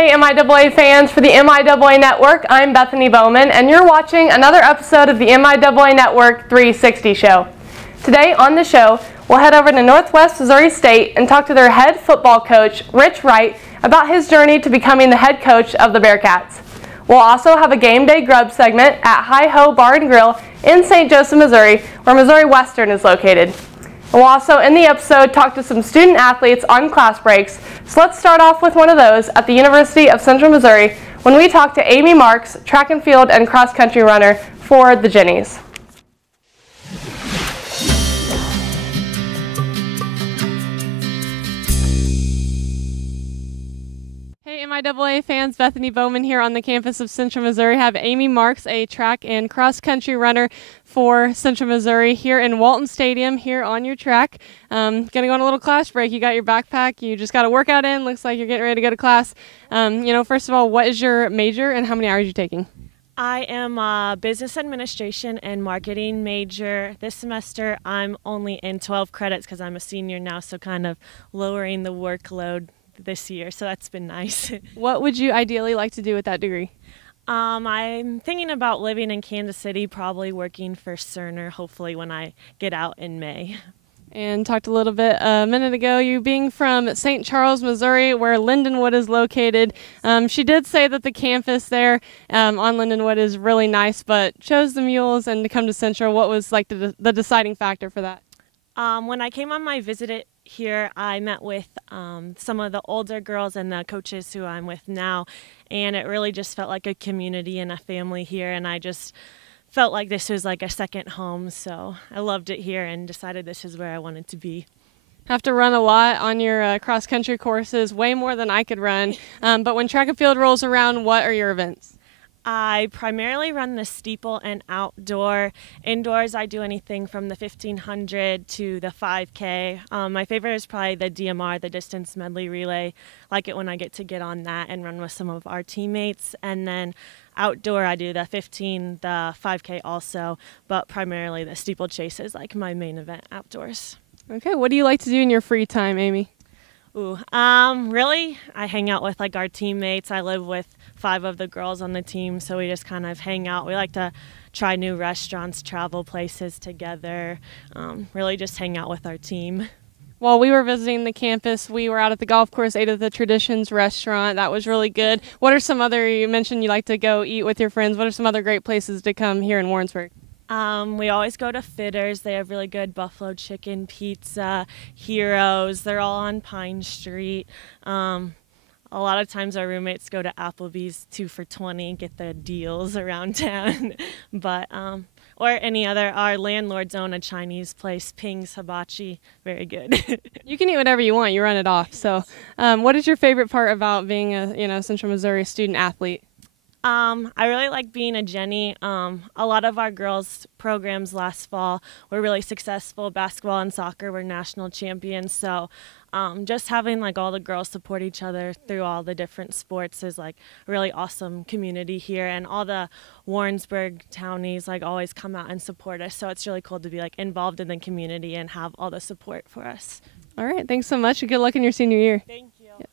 Hey MIAA fans, for the MIAA Network, I'm Bethany Bowman, and you're watching another episode of the MIAA Network 360 show. Today on the show, we'll head over to Northwest Missouri State and talk to their head football coach, Rich Wright, about his journey to becoming the head coach of the Bearcats. We'll also have a Gameday Grub segment at Hi-Ho Bar and Grill in St. Joseph, Missouri, where Missouri Western is located. We'll also, in the episode, talk to some student athletes on class breaks. So let's start off with one of those at the University of Central Missouri when we talk to Amy Marx, track and field and cross country runner for the Jennies. Hey MIAA fans, Bethany Bowman here on the campus of Central Missouri. Have Amy Marx, a track and cross country runner for Central Missouri, here in Walton Stadium, here on your track. Gonna go on a little class break. You got your backpack, you just got a workout in, looks like you're getting ready to go to class. First of all, what is your major and how many hours are you taking? I am a business administration and marketing major. This semester I'm only in 12 credits because I'm a senior now, so kind of lowering the workload this year, so that's been nice. What would you ideally like to do with that degree? I'm thinking about living in Kansas City, probably working for Cerner, hopefully when I get out in May. And talked a little bit a minute ago, you being from St. Charles, Missouri, where Lindenwood is located. She did say that the campus there on Lindenwood is really nice, but chose the Mules and to come to Central. What was like the deciding factor for that? When I came on my visit here, I met with some of the older girls and the coaches who I'm with now, and it really just felt like a community and a family here, and I just felt like this was like a second home, so I loved it here and decided this is where I wanted to be. Have to run a lot on your cross-country courses, way more than I could run, but when track and field rolls around, what are your events? I primarily run the steeple and outdoor. Indoors, I do anything from the 1500 to the 5K. My favorite is probably the DMR, the distance medley relay. Like it when I get on that and run with some of our teammates. And then outdoor, I do the 15, the 5K also, but primarily the steeplechase is like my main event outdoors. Okay, what do you like to do in your free time, Amy? Really, I hang out with like our teammates. I live with 5 of the girls on the team, so we just kind of hang out. We like to try new restaurants, travel places together, really just hang out with our team. While we were visiting the campus, we were out at the golf course, ate at the Traditions restaurant. That was really good. What are some other, you mentioned you like to go eat with your friends. What are some other great places to come here in Warrensburg? We always go to Fitters. They have really good buffalo chicken, pizza, Heroes. They're all on Pine Street. A lot of times our roommates go to Applebee's 2 for $20 and get the deals around town. But or any other, our landlords own a Chinese place, Ping's Hibachi, very good. You can eat whatever you want, you run it off. So what is your favorite part about being a Central Missouri student athlete? I really like being a Jenny. A lot of our girls' programs last fall were really successful. Basketball and soccer were national champions. So just having like all the girls support each other through all the different sports is like a really awesome community here. And all the Warrensburg townies like always come out and support us. So it's really cool to be like involved in the community and have all the support for us. All right, thanks so much and good luck in your senior year. Thank you. Yep.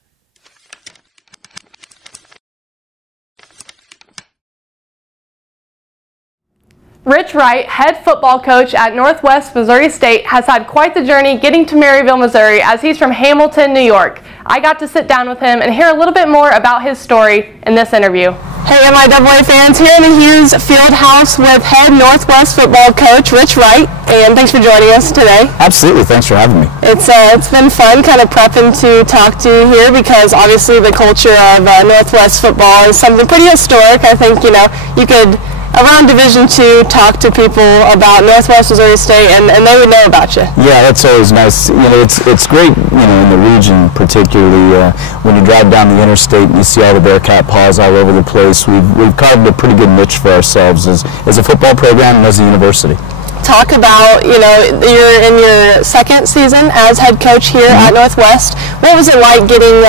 Rich Wright, head football coach at Northwest Missouri State, has had quite the journey getting to Maryville, Missouri, as he's from Hamilton, New York. I got to sit down with him and hear a little bit more about his story in this interview. Hey MIAA fans, here in the Hughes Fieldhouse with head Northwest football coach Rich Wright, and thanks for joining us today. Absolutely, thanks for having me. It's been fun kind of prepping to talk to you here because obviously the culture of Northwest football is something pretty historic. I think, you could around Division II talk to people about Northwest Missouri State and they would know about you. Yeah, that's always nice. It's great, in the region particularly when you drive down the interstate and you see all the Bearcat paws all over the place. We've carved a pretty good niche for ourselves as a football program and as a university. Talk about, you're in your second season as head coach here at Northwest. What was it like getting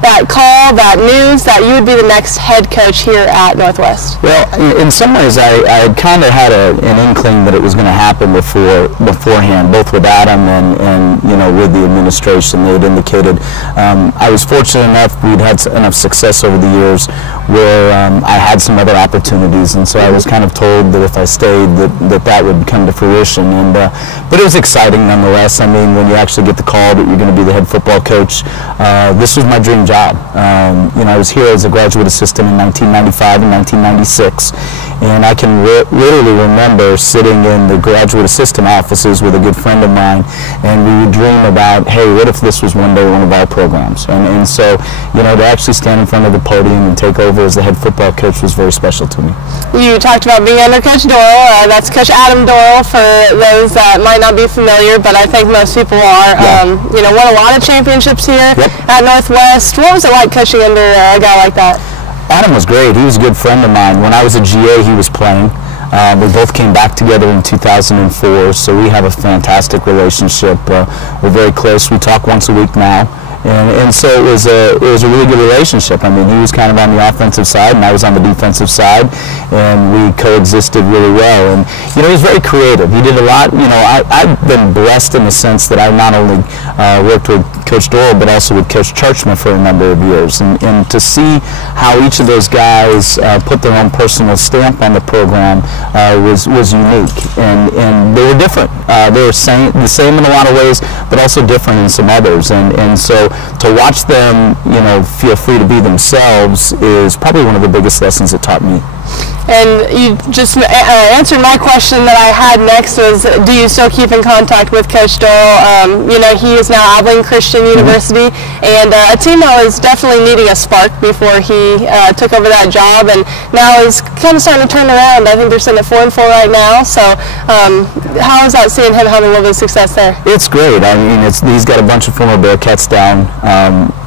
that call, that news that you would be the next head coach here at Northwest? Well, in some ways, I kind of had an inkling that it was going to happen beforehand, both with Adam and with the administration. They had indicated. I was fortunate enough; we'd had enough success over the years where I had some other opportunities, and so I was kind of told that if I stayed, that would come to fruition. And but it was exciting nonetheless. I mean, when you actually get the call that you're going to be the head football coach, this was my dream job. I was here as a graduate assistant in 1995 and 1996, and I can literally remember sitting in the graduate assistant offices with a good friend of mine, and we would dream about, hey, what if this was one day one of our programs? And so, to actually stand in front of the podium and take over as the head football coach was very special to me. You talked about being under Coach Doyle. That's Coach Adam Doyle for those that might not be familiar, but I think most people are. Yeah. Won a lot of championships here at Northwest. What was it like coaching under a guy like that? Adam was great. He was a good friend of mine. When I was a GA, he was playing. We both came back together in 2004, so we have a fantastic relationship. We're very close. We talk once a week now. And so it was a really good relationship. I mean, he was kind of on the offensive side, and I was on the defensive side, and we coexisted really well. And he was very creative. He did a lot. I've been blessed in the sense that I not only worked with Coach Doyle, but also with Coach Churchman for a number of years, and to see how each of those guys put their own personal stamp on the program was unique, and they were different. They were the same in a lot of ways, but also different in some others. And so to watch them, feel free to be themselves is probably one of the biggest lessons it taught me. And you just answered my question that I had next was, do you still keep in contact with Coach Doyle? He is now Abilene Christian University, and a team that was definitely needing a spark before he took over that job, and now is kind of starting to turn around. I think they're sitting at 4-4 right now. So how is that seeing him having a little bit of success there? It's great. I mean, he's got a bunch of former Bearcats down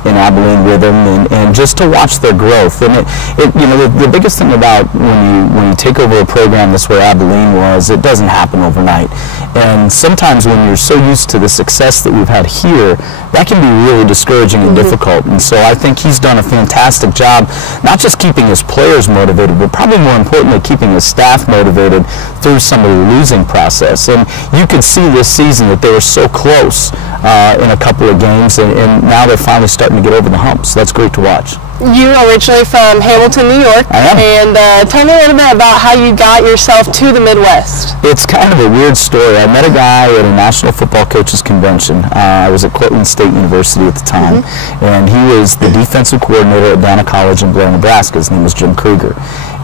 in Abilene with him, and just to watch their growth. And the biggest thing about when you take over a program that's where Abilene was, it doesn't happen overnight. And sometimes when you're so used to the success that we've had here, that can be really discouraging and difficult. And so I think he's done a fantastic job, not just keeping his players motivated, but probably more importantly, keeping his staff motivated through some of the losing process. And you could see this season that they were so close in a couple of games, and now they're finally starting to get over the hump. So that's great to watch. You originally from Hamilton, New York. I am. And tell me a little bit about how you got yourself to the Midwest. It's kind of a weird story. I met a guy at a National Football Coaches Convention. I was at Cortland State University at the time, and he was the defensive coordinator at Dana College in Blair, Nebraska. His name was Jim Krieger.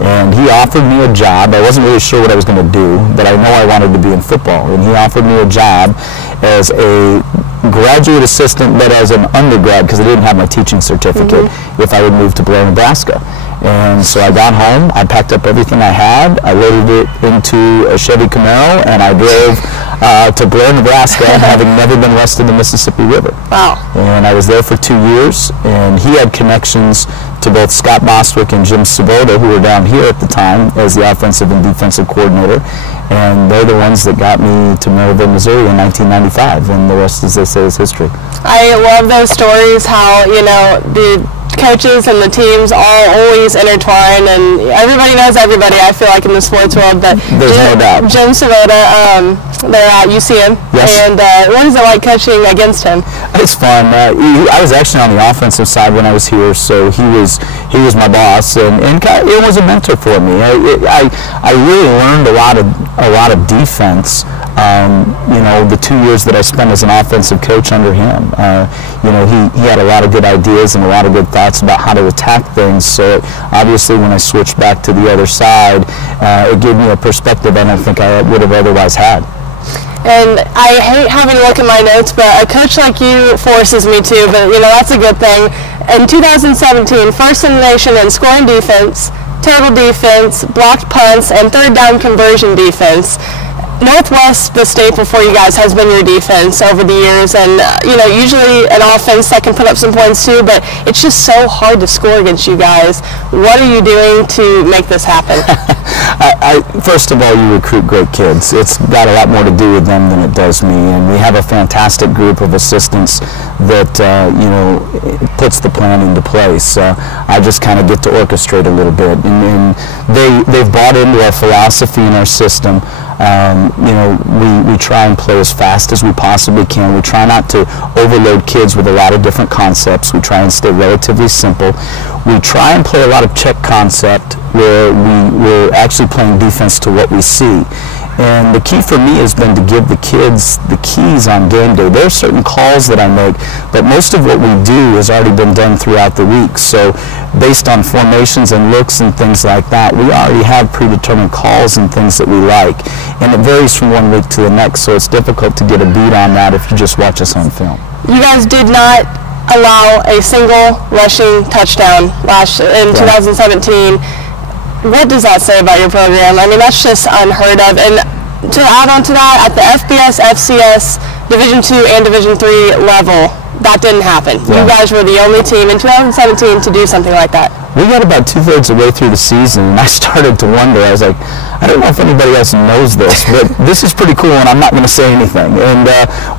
And he offered me a job. I wasn't really sure what I was going to do, but I know I wanted to be in football. And he offered me a job as a graduate assistant, but as an undergrad, because I didn't have my teaching certificate, if I would move to Blair, Nebraska. And so I got home, I packed up everything I had, I loaded it into a Chevy Camaro, and I drove to Blair, Nebraska, having never been west of the Mississippi River. Wow. And I was there for 2 years, and he had connections to both Scott Bostwick and Jim Sabota, who were down here at the time as the offensive and defensive coordinator, and they're the ones that got me to Maryville, Missouri in 1995, and the rest, as they say, is history. I love those stories, how, the coaches and the teams all always intertwine, and everybody knows everybody, I feel like, in the sports world. But there's no doubt. Jim Sabota, they're at UCM. Yes. And what is it like coaching against him? It's fun. I was actually on the offensive side when I was here, so he was my boss, and it was a mentor for me. I really learned a lot of defense. The 2 years that I spent as an offensive coach under him, he had a lot of good ideas and a lot of good thoughts about how to attack things. So obviously, when I switched back to the other side, it gave me a perspective I don't think I would have otherwise had. And I hate having to look at my notes, but a coach like you forces me to, but that's a good thing. In 2017, first in the nation in scoring defense, total defense, blocked punts, and third down conversion defense. Northwest, the staple for you guys has been your defense over the years, and usually an offense that can put up some points too, but it's just so hard to score against you guys. What are you doing to make this happen? First of all, you recruit great kids. It's got a lot more to do with them than it does me, and we have a fantastic group of assistants that puts the plan into place. I just kind of get to orchestrate a little bit, and they've bought into our philosophy and our system. We try and play as fast as we possibly can. We try not to overload kids with a lot of different concepts. We try and stay relatively simple. We try and play a lot of check concept, where we're actually playing defense to what we see. And the key for me has been to give the kids the keys on game day. There are certain calls that I make, but most of what we do has already been done throughout the week. So based on formations and looks and things like that, we already have predetermined calls and things that we like. And it varies from one week to the next, so it's difficult to get a beat on that if you just watch us on film. You guys did not allow a single rushing touchdown in 2017. What does that say about your program? I mean, that's just unheard of. And to add on to that, at the FBS, FCS, Division II, and Division III level, that didn't happen. Yeah. You guys were the only team in 2017 to do something like that. We got about 2/3 of the way through the season, and I started to wonder. I was like, I don't know if anybody else knows this, but this is pretty cool, and I'm not going to say anything. And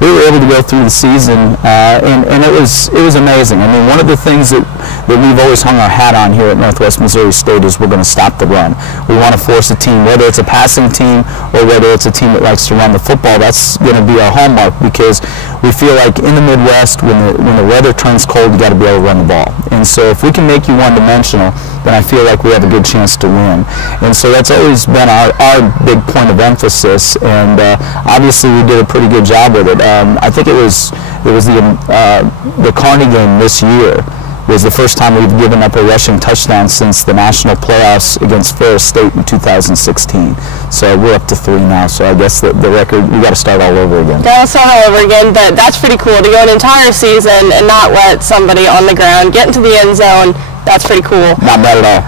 we were able to go through the season, and it was amazing. I mean, one of the things that we've always hung our hat on here at Northwest Missouri State is we're going to stop the run. We want to force a team, whether it's a passing team or whether it's a team that likes to run the football. That's going to be our hallmark, because we feel like in the Midwest, when the weather turns cold, you got to be able to run the ball. And so if we can make you one-dimensional, then I feel like we have a good chance to win. And so that's always been our big point of emphasis, and obviously we did a pretty good job with it. I think it was the Kearney game this year was the first time we've given up a rushing touchdown since the national playoffs against Ferris State in 2016. So we're up to 3 now, so I guess the record, we got to start all over again. Got to start all over again, but that's pretty cool to go an entire season and not let somebody on the ground get into the end zone. That's pretty cool. Not bad at all.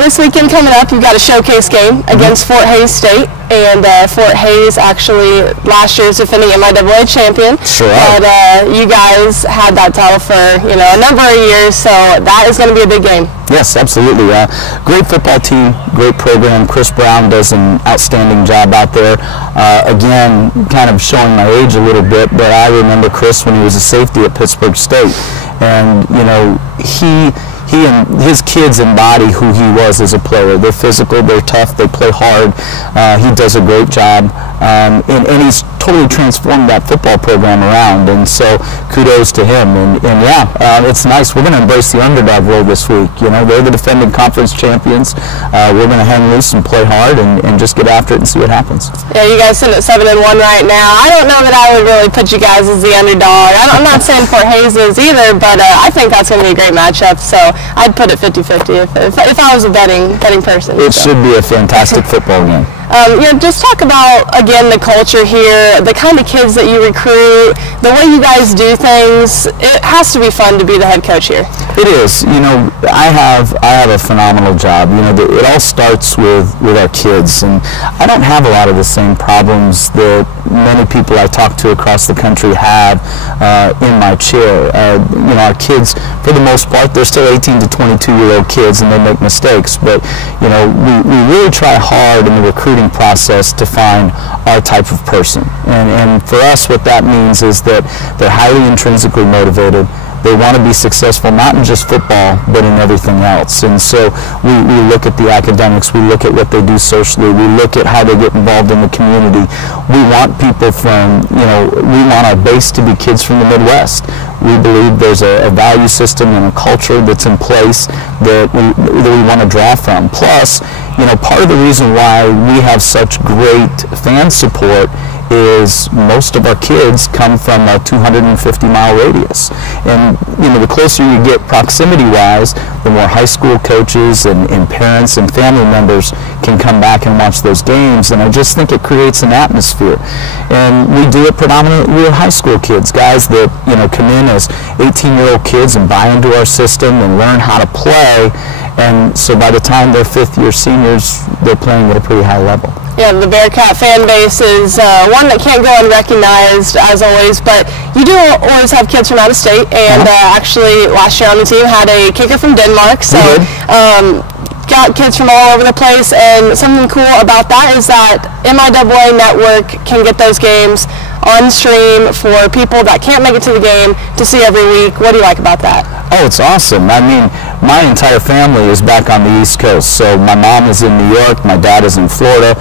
This weekend coming up, you've got a showcase game against Fort Hays State, and Fort Hays actually last year's defending MIAA champion. Sure. But you guys had that title for a number of years, so that is going to be a big game. Yes, absolutely. Great football team, great program. Chris Brown does an outstanding job out there. Again, kind of showing my age a little bit, but I remember Chris when he was a safety at Pittsburgh State, and he and his kids embody who he was as a player. They're physical, they're tough, they play hard. He does a great job, and he's totally transformed that football program around, and so kudos to him. And it's nice. We're going to embrace the underdog role this week. They're the defending conference champions. We're going to hang loose and play hard and just get after it and see what happens. Yeah, you guys sit at 7-1 right now. I don't know that I would really put you guys as the underdog. I'm not saying Fort Hays is either, but I think that's going to be a great matchup. So I'd put it 50-50 if I was a betting person. It should be a fantastic football game. Just talk about, again, the culture here, the kind of kids that you recruit, the way you guys do things. It has to be fun to be the head coach here. It is. I have a phenomenal job. It all starts with our kids, and I don't have a lot of the same problems that many people I talk to across the country have in my chair. Our kids, for the most part, they're still 18 to 22-year-old kids, and they make mistakes, but we really try hard in the recruiting process to find our type of person, and for us what that means is that they're highly intrinsically motivated. They want to be successful not in just football but in everything else, and so we look at the academics, we look at what they do socially, we look at how they get involved in the community. We want people we want our base to be kids from the Midwest. We believe there's a value system and a culture that's in place that we want to draw from. Plus, part of the reason why we have such great fan support is most of our kids come from a 250-mile radius. And the closer you get proximity-wise, the more high school coaches and parents and family members can come back and watch those games. And I just think it creates an atmosphere. And we do it predominantly with high school kids, guys that come in as 18-year-old kids and buy into our system and learn how to play. And so by the time they're fifth-year seniors, they're playing at a pretty high level. Yeah, the Bearcat fan base is one that can't go unrecognized, as always, but you do always have kids from out of state, and actually last year on the team had a kicker from Denmark, so got kids from all over the place, and something cool about that is that MIAA Network can get those games on stream for people that can't make it to the game to see every week. What do you like about that? Oh, it's awesome. I mean, my entire family is back on the East Coast. So my mom is in New York, my dad is in Florida,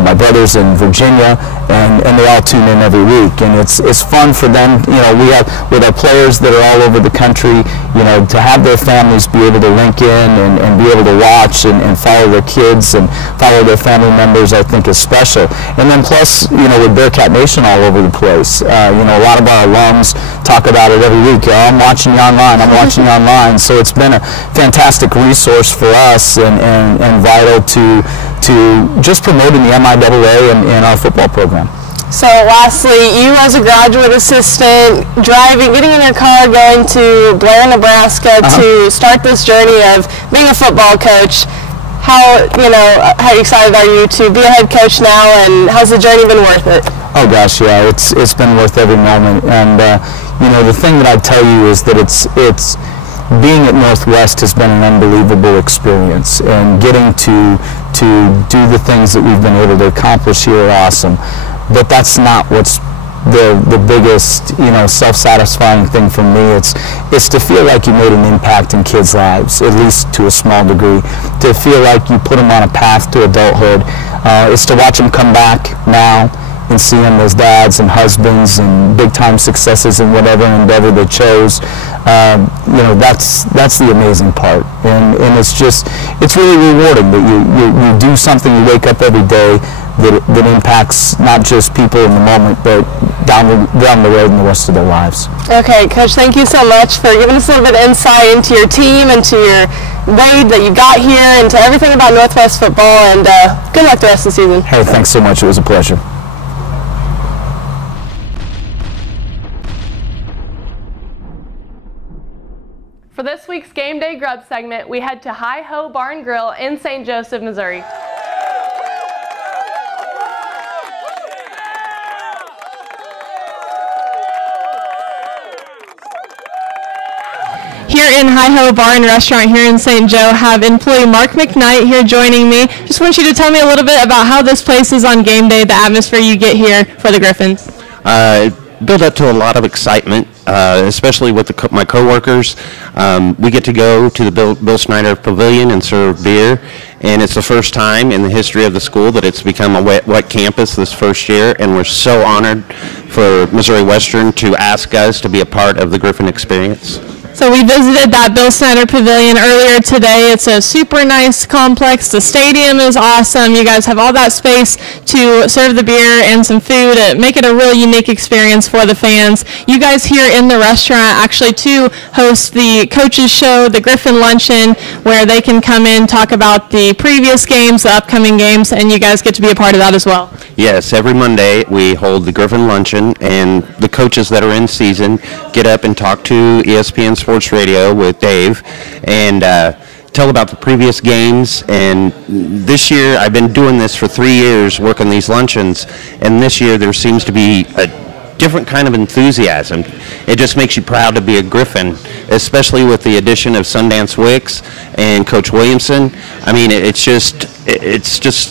my brother's in Virginia, and they all tune in every week. And it's fun for them. You know, we have with our players that are all over the country, you know, to have their families be able to link in and be able to watch and follow their kids and follow their family members, I think is special. And then plus, you know, with Bearcat Nation all over the place, you know, a lot of our alums talk about it every week. Oh, I'm watching you online. I'm watching you online. So it's been a fantastic resource for us and vital to just promoting the MIAA and our football program. So lastly, you as a graduate assistant, getting in your car, going to Blair, Nebraska to start this journey of being a football coach. How excited are you to be a head coach now, and how's the journey been worth it? Oh gosh, yeah, it's been worth every moment. And you know, the thing that I tell you is that it's being at Northwest has been an unbelievable experience, and getting to do the things that we've been able to accomplish here are awesome. But that's not what's the biggest, you know, self-satisfying thing for me. It's to feel like you made an impact in kids' lives, at least to a small degree. To feel like you put them on a path to adulthood. It's to watch them come back now and see them as dads and husbands and big-time successes in whatever endeavor they chose. You know, that's the amazing part, and it's really rewarding that you do something. You wake up every day that impacts not just people in the moment, but down the road in the rest of their lives. Okay, Coach, thank you so much for giving us a little bit of insight into your team and to your way that you got here and to everything about Northwest football, and good luck the rest of the season. Hey, thanks so much. It was a pleasure. For this week's Game Day Grub segment, we head to Hi-Ho Bar and Grill in St. Joseph, Missouri. Here in Hi-Ho Bar and Restaurant here in St. Joe, have employee Mark McKnight here joining me. Just want you to tell me a little bit about how this place is on game day, the atmosphere you get here for the Griffins. Built up to a lot of excitement, especially with my coworkers. We get to go to the Bill Snyder Pavilion and serve beer, and it's the first time in the history of the school that it's become a wet campus this first year, and we're so honored for Missouri Western to ask us to be a part of the Griffin experience. So we visited that Bill Snyder Pavilion earlier today. It's a super nice complex. The stadium is awesome. You guys have all that space to serve the beer and some food, make it a really unique experience for the fans. You guys here in the restaurant actually too host the coaches show, the Griffin Luncheon, where they can come in, talk about the previous games, the upcoming games, and you guys get to be a part of that as well. Yes, every Monday we hold the Griffin Luncheon, and the coaches that are in season get up and talk to ESPN Sports Radio with Dave and tell about the previous games. And this year, I've been doing this for 3 years, working these luncheons, and this year there seems to be a different kind of enthusiasm. It just makes you proud to be a Griffin, especially with the addition of Sundance Wicks and Coach Williamson. I mean, it's just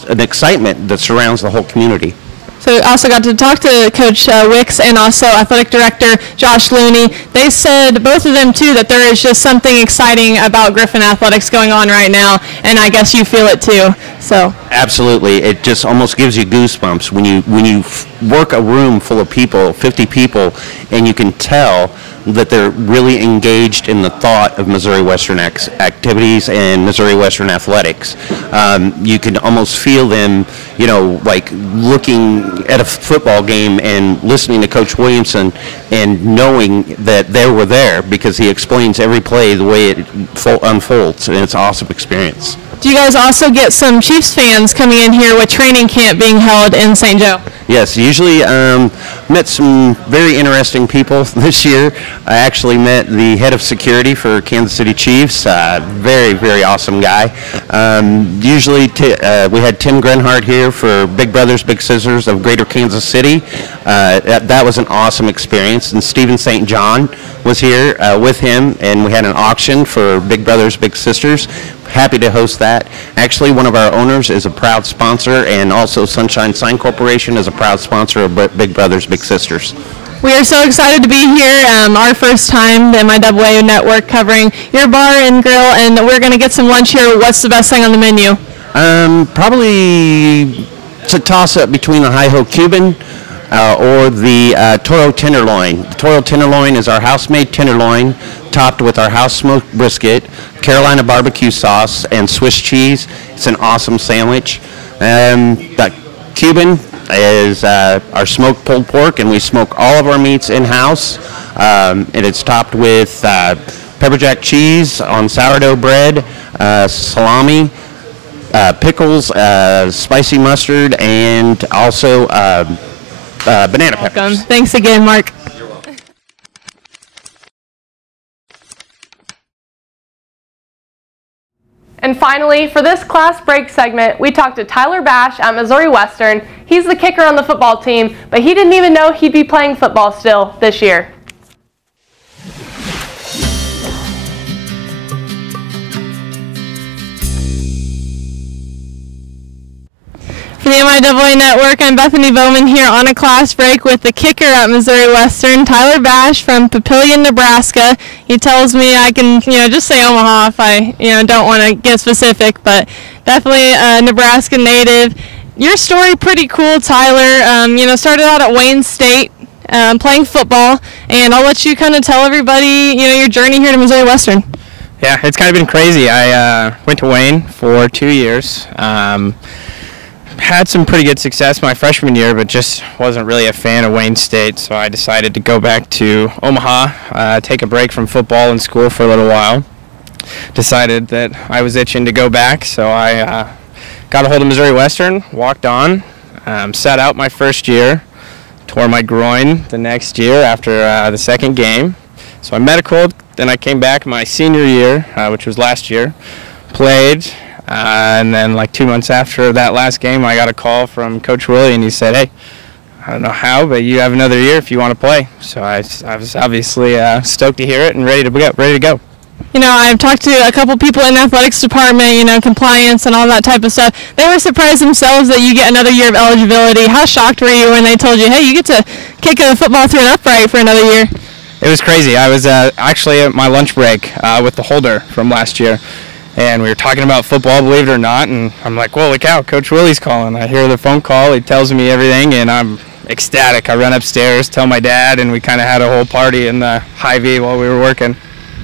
an excitement that surrounds the whole community. So I also got to talk to Coach Wicks and also Athletic Director Josh Looney. They said, both of them too, that there is just something exciting about Griffin athletics going on right now, and I guess you feel it too. So absolutely, it just almost gives you goosebumps when you work a room full of people, 50 people, and you can tell that they're really engaged in the thought of Missouri Western activities and Missouri Western athletics. You can almost feel them, you know, like looking at a football game and listening to Coach Williamson and knowing that they were there because he explains every play the way it unfolds, and it's an awesome experience. Do you guys also get some Chiefs fans coming in here with training camp being held in St. Joe? Yes, usually met some very interesting people this year. I actually met the head of security for Kansas City Chiefs, very, very awesome guy. Usually we had Tim Grenhart here for Big Brothers Big Sisters of Greater Kansas City. That was an awesome experience. And Stephen St. John was here with him, and we had an auction for Big Brothers Big Sisters. happy to host that. Actually, one of our owners is a proud sponsor, and also Sunshine Sign Corporation is a proud sponsor of Big Brothers Big Sisters. We are so excited to be here. Our first time, the MIAA network, covering your bar and grill, and we're going to get some lunch here. What's the best thing on the menu? Probably to toss up between the Hi-Ho Cuban or the Toro Tenderloin. The Toro Tenderloin is our house-made tenderloin, topped with our house-smoked brisket, Carolina barbecue sauce, and Swiss cheese. It's an awesome sandwich. The Cuban is our smoked pulled pork, and we smoke all of our meats in-house. And it's topped with pepper jack cheese on sourdough bread, salami, pickles, spicy mustard, and also banana peppers. Welcome. Thanks again, Mark. And finally, for this class break segment, we talked to Tyler Basch at Missouri Western. He's the kicker on the football team, but he didn't even know he'd be playing football still this year. For the MIAA Network, I'm Bethany Bowman here on a class break with the kicker at Missouri Western, Tyler Basch from Papillion, Nebraska. He tells me I can, just say Omaha if I, don't want to get specific, but definitely a Nebraska native. Your story pretty cool, Tyler. Started out at Wayne State playing football, and I'll let you kind of tell everybody, your journey here to Missouri Western. Yeah, it's kind of been crazy. I went to Wayne for 2 years. Had some pretty good success my freshman year, but just wasn't really a fan of Wayne State, so I decided to go back to Omaha, take a break from football and school for a little while. Decided that I was itching to go back, so I got a hold of Missouri Western, walked on, sat out my first year, tore my groin the next year after the second game. So I medical, then I came back my senior year, which was last year, played. And then like 2 months after that last game, I got a call from Coach Willie, and he said, hey, I don't know how, but you have another year if you want to play. So I was obviously stoked to hear it and ready to go. I've talked to a couple people in the athletics department, compliance and all that type of stuff. They were surprised themselves that you get another year of eligibility. How shocked were you when they told you, hey, you get to kick a football through an upright for another year? It was crazy. I was actually at my lunch break with the holder from last year. And we were talking about football, believe it or not, and I'm like, whoa, look out, Coach Willie's calling. I hear the phone call, he tells me everything, and I'm ecstatic. I run upstairs, tell my dad, and we kind of had a whole party in the Hy-Vee while we were working.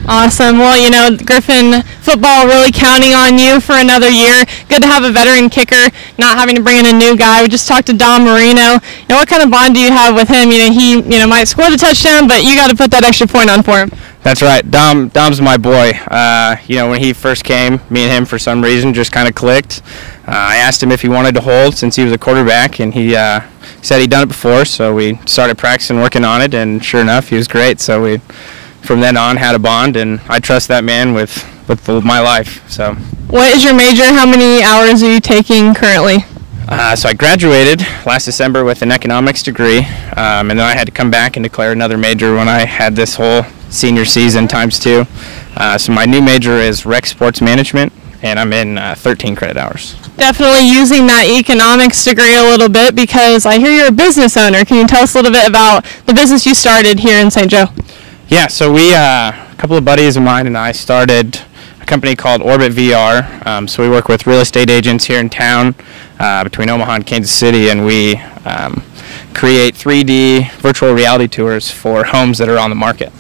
Awesome. Well, Griffin football really counting on you for another year. Good to have a veteran kicker, not having to bring in a new guy. We just talked to Dom Marino. What kind of bond do you have with him? He might score the touchdown, but you got to put that extra point on for him. That's right. Dom's my boy. When he first came, me and him for some reason just kind of clicked. I asked him if he wanted to hold since he was a quarterback, and he said he'd done it before, so we started practicing, working on it, and sure enough, he was great. So we, from then on, had a bond, and I trust that man with my life. So. What is your major? How many hours are you taking currently? So I graduated last December with an economics degree, and then I had to come back and declare another major when I had this whole senior season ×2. So my new major is rec sports management, and I'm in 13 credit hours. Definitely using that economics degree a little bit, because I hear you're a business owner. Can you tell us a little bit about the business you started here in St. Joe? Yeah, so we, a couple of buddies of mine and I started a company called Orbit VR. So we work with real estate agents here in town between Omaha and Kansas City, and we create 3D virtual reality tours for homes that are on the market.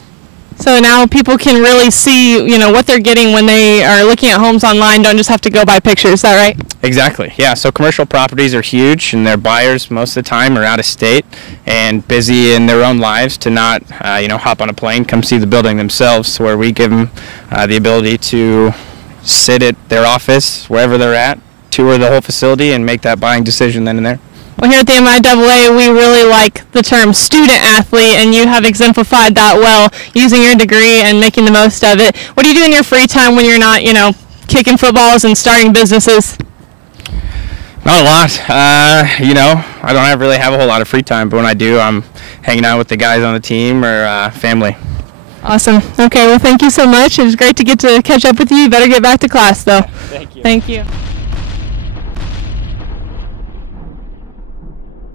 So now people can really see, what they're getting when they are looking at homes online, don't just have to go buy pictures, is that right? Exactly, yeah. So commercial properties are huge, and their buyers most of the time are out of state and busy in their own lives to not, hop on a plane, come see the building themselves, where we give them the ability to sit at their office, wherever they're at, tour the whole facility, and make that buying decision then and there. Well, here at the MIAA, we really like the term student athlete, and you have exemplified that well, using your degree and making the most of it. What do you do in your free time when you're not, kicking footballs and starting businesses? Not a lot. I don't really have a whole lot of free time, but when I do, I'm hanging out with the guys on the team or family. Awesome. Okay, well, thank you so much. It was great to get to catch up with you. You better get back to class, though. Thank you. Thank you.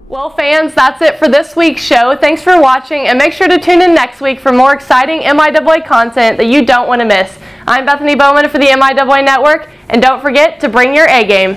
Well, fans, that's it for this week's show. Thanks for watching, and make sure to tune in next week for more exciting MIAA content that you don't want to miss. I'm Bethany Bowman for the MIAA Network, and don't forget to bring your A game.